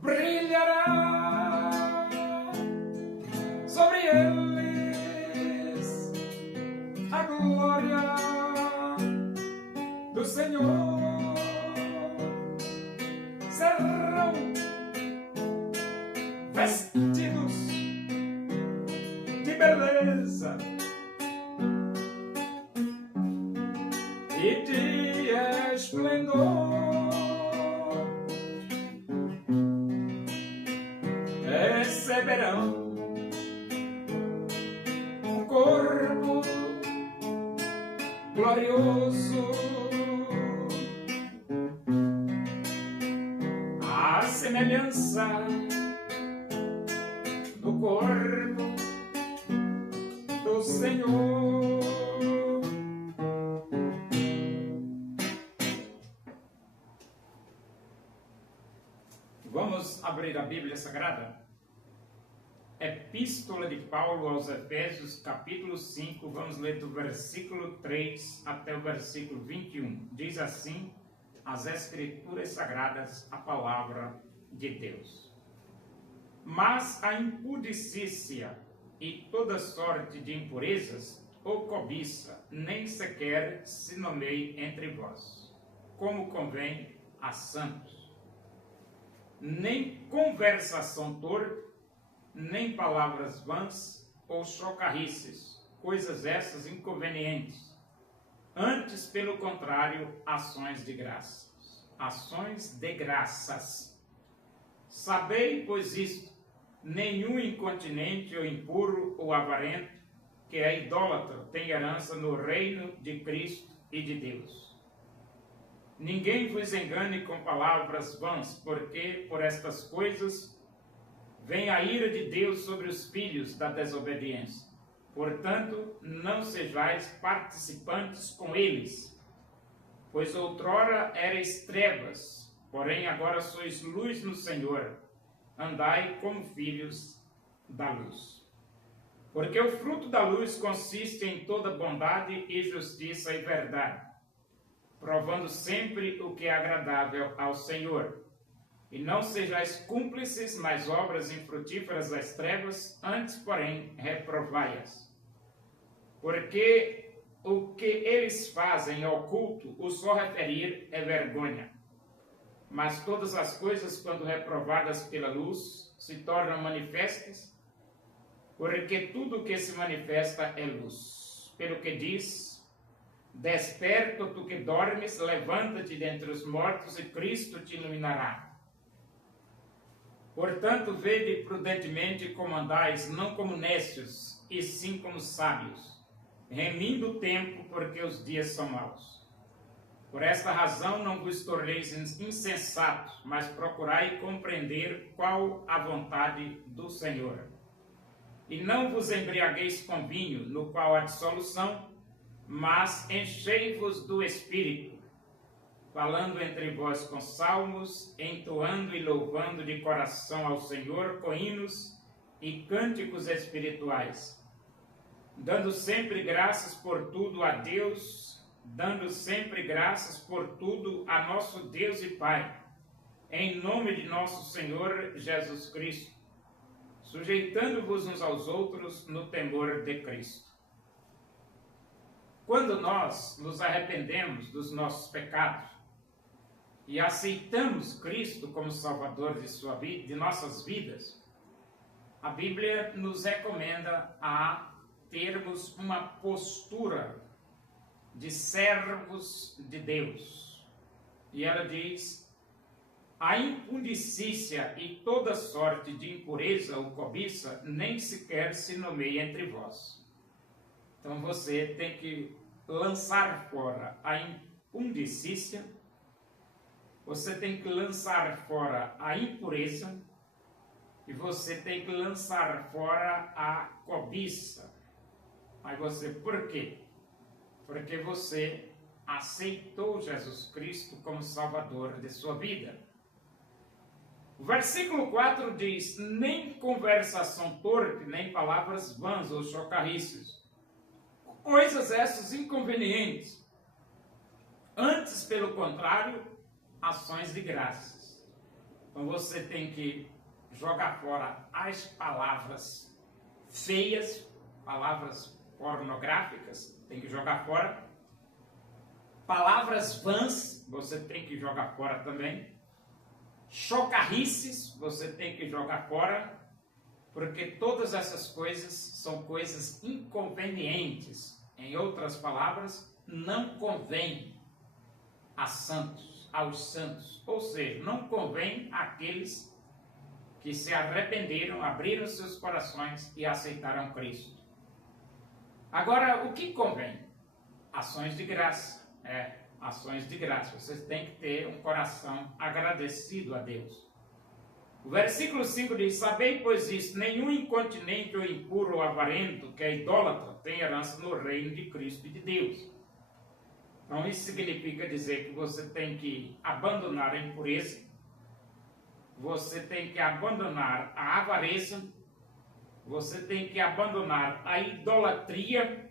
Brilhará sobre eles a glória do Senhor. Serão vestidos de beleza e de esplendor. Receberão um corpo glorioso, a semelhança do corpo do Senhor. Vamos abrir a Bíblia Sagrada? Epístola de Paulo aos Efésios, capítulo 5, vamos ler do versículo 3 até o versículo 21. Diz assim as Escrituras Sagradas, a palavra de Deus. Mas a impudicícia e toda sorte de impurezas ou cobiça nem sequer se nomeie entre vós, como convém a santos. Nem conversação torpe, nem palavras vãs ou chocarrices, coisas essas inconvenientes. Antes, pelo contrário, ações de graças. Ações de graças. Sabei, pois isto, nenhum incontinente ou impuro ou avarento, que é idólatra, tem herança no reino de Cristo e de Deus. Ninguém vos engane com palavras vãs, porque por estas coisas vem a ira de Deus sobre os filhos da desobediência. Portanto, não sejais participantes com eles, pois outrora erais trevas, porém agora sois luz no Senhor. Andai como filhos da luz. Porque o fruto da luz consiste em toda bondade e justiça e verdade, provando sempre o que é agradável ao Senhor. E não sejais cúmplices nas obras infrutíferas das trevas, antes, porém, reprovai-as. Porque o que eles fazem oculto, o só referir é vergonha. Mas todas as coisas, quando reprovadas pela luz, se tornam manifestas, porque tudo o que se manifesta é luz. Pelo que diz: desperta, tu que dormes, levanta-te dentre os mortos e Cristo te iluminará. Portanto, vede prudentemente como andais, não como necios, e sim como sábios, remindo o tempo, porque os dias são maus. Por esta razão não vos torneis insensatos, mas procurai compreender qual a vontade do Senhor. E não vos embriagueis com vinho, no qual há dissolução, mas enchei-vos do Espírito, falando entre vós com salmos, entoando e louvando de coração ao Senhor com hinos e cânticos espirituais, dando sempre graças por tudo a Deus, dando sempre graças por tudo a nosso Deus e Pai, em nome de nosso Senhor Jesus Cristo, sujeitando-vos uns aos outros no temor de Cristo. Quando nós nos arrependemos dos nossos pecados e aceitamos Cristo como Salvador de nossas vidas, a Bíblia nos recomenda a termos uma postura de servos de Deus. E ela diz: a impudicícia e toda sorte de impureza ou cobiça nem sequer se nomeia entre vós. Então você tem que lançar fora a impudicícia, você tem que lançar fora a impureza e você tem que lançar fora a cobiça. Mas você, por quê? Porque você aceitou Jesus Cristo como Salvador de sua vida. O versículo 4 diz: nem conversação torpe, nem palavras vãs ou chocarrices, coisas essas inconvenientes. Antes, pelo contrário, ações de graças. Então você tem que jogar fora as palavras feias, palavras pornográficas, tem que jogar fora. Palavras vãs, você tem que jogar fora também. Chocarrices, você tem que jogar fora, porque todas essas coisas são coisas inconvenientes. Em outras palavras, não convém aos santos, ou seja, não convém àqueles que se arrependeram, abriram seus corações e aceitaram Cristo. Agora, o que convém? Ações de graça. Ações de graça. Vocês têm que ter um coração agradecido a Deus. O versículo 5 diz: sabei, pois isto, nenhum incontinente ou impuro ou avarento, que é idólatra, tem herança no reino de Cristo e de Deus. Então isso significa dizer que você tem que abandonar a impureza, você tem que abandonar a avareza, você tem que abandonar a idolatria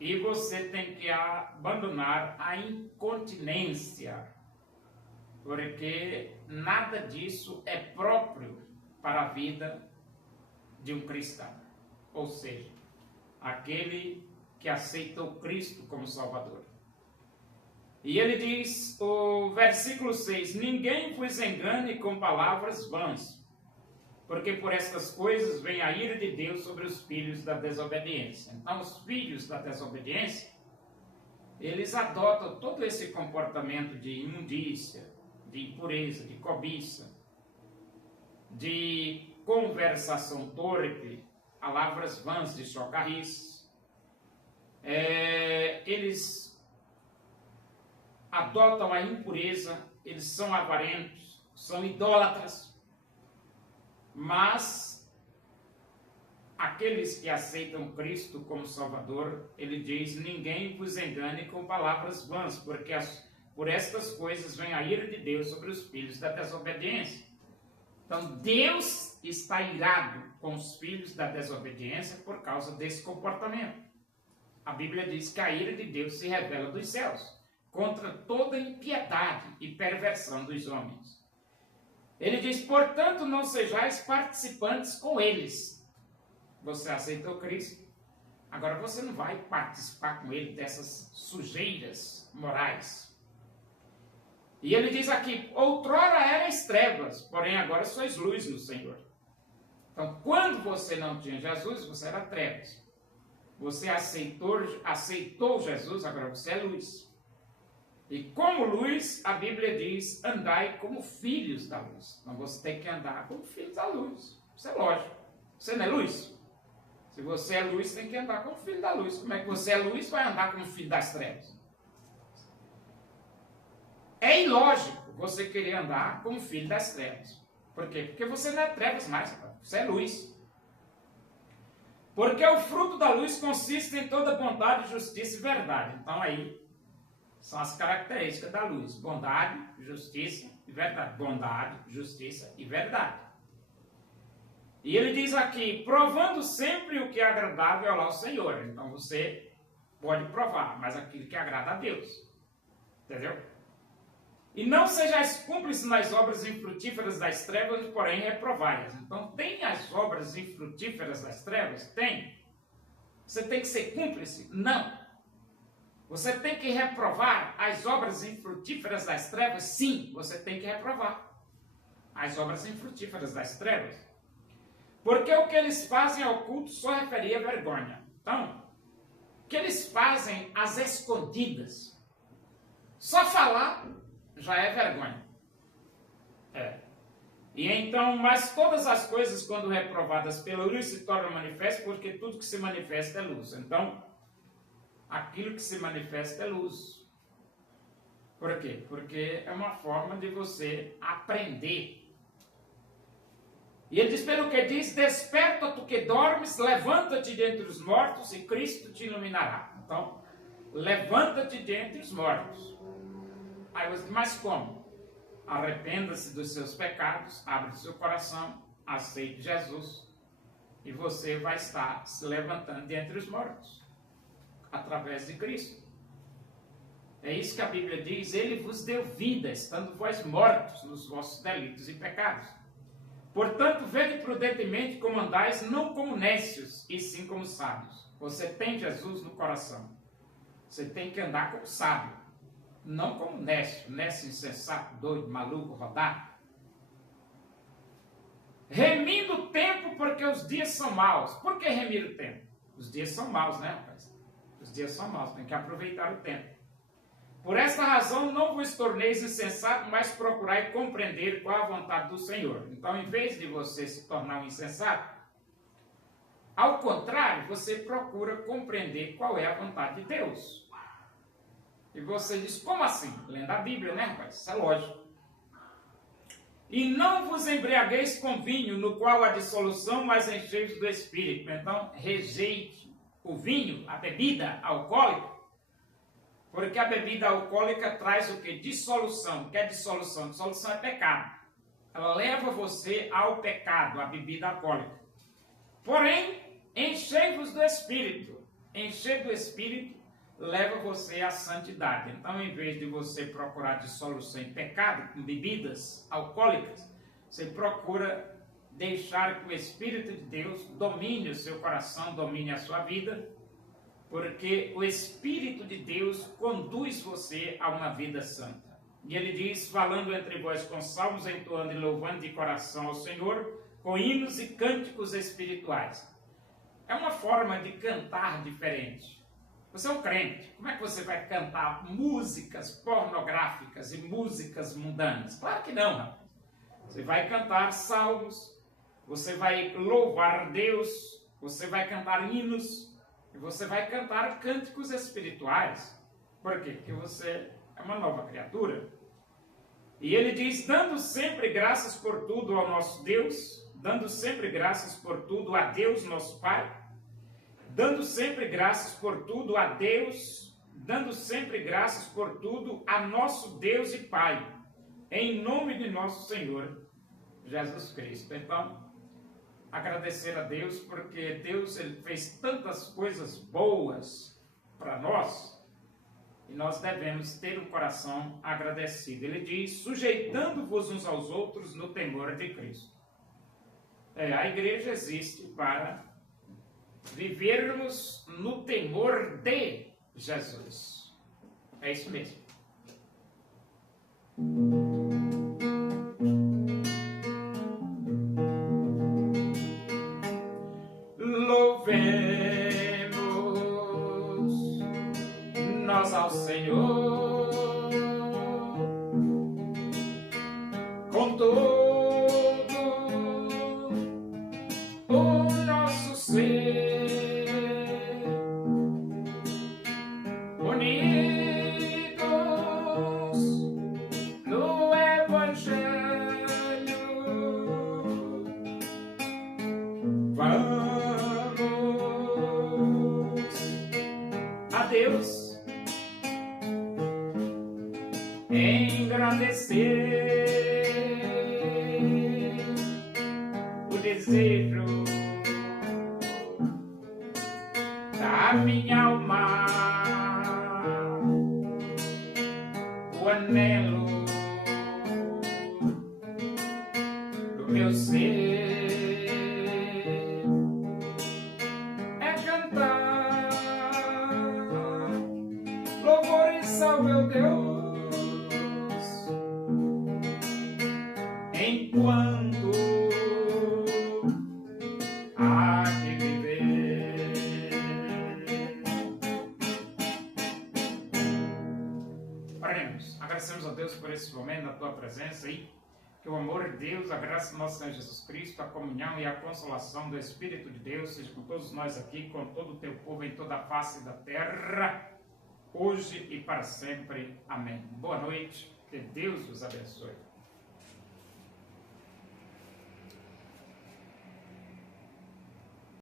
e você tem que abandonar a incontinência, porque nada disso é próprio para a vida de um cristão, ou seja, aquele que aceitou Cristo como Salvador. E ele diz, o versículo 6, ninguém vos engane com palavras vãs, porque por estas coisas vem a ira de Deus sobre os filhos da desobediência. Então, os filhos da desobediência, eles adotam todo esse comportamento de imundícia, de impureza, de cobiça, de conversação torpe, palavras vãs de chocarrice. Eles adotam a impureza, eles são avarentos, são idólatras, mas aqueles que aceitam Cristo como Salvador, ele diz, ninguém vos engane com palavras vãs, porque por estas coisas vem a ira de Deus sobre os filhos da desobediência. Então Deus está irado com os filhos da desobediência por causa desse comportamento. A Bíblia diz que a ira de Deus se revela dos céus contra toda impiedade e perversão dos homens. Ele diz, portanto, não sejais participantes com eles. Você aceitou Cristo, agora você não vai participar com ele dessas sujeiras morais. E ele diz aqui, outrora erais trevas, porém agora sois luz no Senhor. Então, quando você não tinha Jesus, você era trevas. Você aceitou Jesus, agora você é luz. E como luz, a Bíblia diz, andai como filhos da luz. Então você tem que andar como filhos da luz. Isso é lógico. Você não é luz? Se você é luz, tem que andar como filho da luz. Como é que você é luz, vai andar como filho das trevas? É ilógico você querer andar como filho das trevas. Por quê? Porque você não é trevas mais, você é luz. Porque o fruto da luz consiste em toda bondade, justiça e verdade. Então aí são as características da luz. Bondade, justiça e verdade. Bondade, justiça e verdade. E ele diz aqui, provando sempre o que é agradável ao Senhor. Então você pode provar, mas aquilo que agrada a Deus. Entendeu? E não sejais cúmplices nas obras infrutíferas das trevas, porém reprovai-as. Então tem as obras infrutíferas das trevas? Tem. Você tem que ser cúmplice? Não. Você tem que reprovar as obras infrutíferas das trevas? Sim, você tem que reprovar as obras infrutíferas das trevas. Porque o que eles fazem ao culto só referia a vergonha. Então, o que eles fazem às escondidas, só falar já é vergonha. E então, mas todas as coisas, quando reprovadas pela luz, se tornam manifestas, porque tudo que se manifesta é luz. Então, aquilo que se manifesta é luz. Por quê? Porque é uma forma de você aprender. E ele diz, pelo que diz, desperta tu que dormes, levanta-te dentre os mortos e Cristo te iluminará. Então, levanta-te dentre os mortos. Aí você diz, mas como? Arrependa-se dos seus pecados, abre o seu coração, aceite Jesus e você vai estar se levantando dentre os mortos, através de Cristo. É isso que a Bíblia diz, ele vos deu vida, estando vós mortos nos vossos delitos e pecados. Portanto, vede prudentemente como andais, não como nécios, e sim como sábios. Você tem Jesus no coração. Você tem que andar como sábio, não como nécio insensato, doido, maluco, rodado. Remindo o tempo porque os dias são maus. Por que remir o tempo? Os dias são maus, né, rapaz? Os dias são maus, tem que aproveitar o tempo. Por esta razão não vos torneis insensatos, mas procurai compreender qual a vontade do Senhor. Então, em vez de você se tornar um insensato, ao contrário, você procura compreender qual é a vontade de Deus. E você diz, como assim? Lendo a Bíblia, né, rapaz? Isso é lógico. E não vos embriagueis com vinho, no qual há dissolução, mas enchei-vos do Espírito. Então, rejeite o vinho, a bebida alcoólica, porque a bebida alcoólica traz o quê? Dissolução. O que é dissolução? Dissolução é pecado. Ela leva você ao pecado, a bebida alcoólica. Porém, enchei-vos do Espírito. Encher do Espírito leva você à santidade. Então, em vez de você procurar dissolução em pecado, com bebidas alcoólicas, você procura deixar que o Espírito de Deus domine o seu coração, domine a sua vida, porque o Espírito de Deus conduz você a uma vida santa. E ele diz, falando entre vós com salmos, entoando e louvando de coração ao Senhor, com hinos e cânticos espirituais. É uma forma de cantar diferente. Você é um crente, como é que você vai cantar músicas pornográficas e músicas mundanas? Claro que não, rapaz. Você vai cantar salmos, você vai louvar Deus, você vai cantar hinos, e você vai cantar cânticos espirituais. Por quê? Porque você é uma nova criatura. E ele diz, dando sempre graças por tudo ao nosso Deus, dando sempre graças por tudo a Deus, nosso Pai, dando sempre graças por tudo a Deus, dando sempre graças por tudo a nosso Deus e Pai, em nome de nosso Senhor Jesus Cristo. Então, agradecer a Deus, porque Deus ele fez tantas coisas boas para nós, e nós devemos ter um coração agradecido. Ele diz, sujeitando-vos uns aos outros no temor de Cristo. A igreja existe para vivermos no temor de Jesus. É isso mesmo. Louvemos nós ao Senhor com todo o nosso ser, unidos no Evangelho. Vamos a Deus engrandecer o desejo da minha alma, o anelo do meu ser é cantar louvores ao meu Deus enquanto há que viver. Oremos, agradecemos a Deus por esse momento, a tua presença aí, que o amor de Deus, a graça do nosso Senhor Jesus Cristo, a comunhão e a consolação do Espírito de Deus seja com todos nós aqui, com todo o teu povo em toda a face da terra, hoje e para sempre. Amém. Boa noite, que Deus os abençoe.